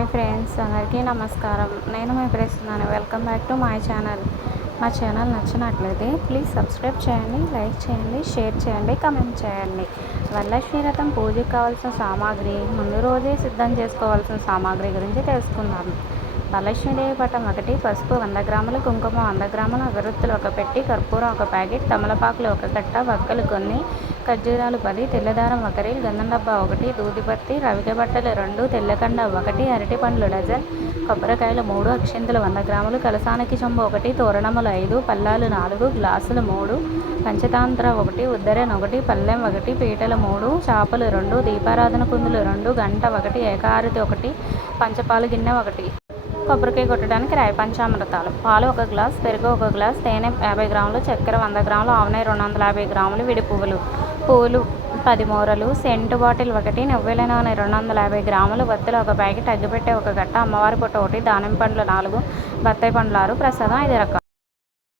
Hi friends, అందరికీ నమస్కారం. నేను మీ ప్రస్తున్నాను. Welcome back to my channel. మా ఛానల్ నచ్చినట్లయితే ప్లీజ్ సబ్స్క్రైబ్ చేయండి, లైక్ చేయండి, షేర్ చేయండి, కమెంట్ చేయండి. వరలక్ష్మి వ్రతం పూజకి కావాల్సిన సామాగ్రి, ముందు రోజే సిద్ధం చేసుకోవాల్సిన సామాగ్రి గురించి తెలుసుకుందాం. వరలక్ష్మీదేవి పటం 1, పసుపు 100 గ్రాములు, కుంకుమ 100 గ్రాములు, అగరొత్తులు 1 పెట్టి, కర్పూరం 1 ప్యాకెట్, తమలపాకులు 1 కట్ట, వక్కలు కొన్ని, ఖర్జూరాలు 10, తెల్లదారం 1 రీల్, గంధం డబ్బా 1, దూదిపత్తి, రవిక బట్టలు 2, తెల్లకండ 1, అరటిపండ్లు డజన్, కొబ్బరికాయలు 3, అక్షింతలు 100 గ్రాములు, కలసానికి చెంబు 1, తోరణములు 5, పల్లాలు 4, గ్లాసులు 3, పంచతాంత్ర 1, ఉద్దరణ 1, పల్లెం 1, పీటలు 3, చాపలు 2, దీపారాధన కుందులు 2, గంట 1, ఏకారతి 1, పంచపాలు గిన్నె 1, కొబ్బరికాయ కొట్టడానికి రాయి, పంచామృతాలు, పాలు 1 గ్లాస్, పెరుగు 1 గ్లాస్, తేనె 50 గ్రాములు, చక్కెర 100 గ్రాములు, ఆవునెయ్యి 250 గ్రాములు, విడి పువ్వులు 10 మూరలు, సెంటు బాటిల్ 1, నువ్వుల నూనె 250 గ్రాములు, వత్తులు 1 ప్యాకెట్, అగ్గిపెట్టె 1 గట్ట, అమ్మవారి పుట్ట 1, దానిమ్మ పండ్లు 4, బత్తాయి పండ్లు 6, ప్రసాదం 5 రకాలు.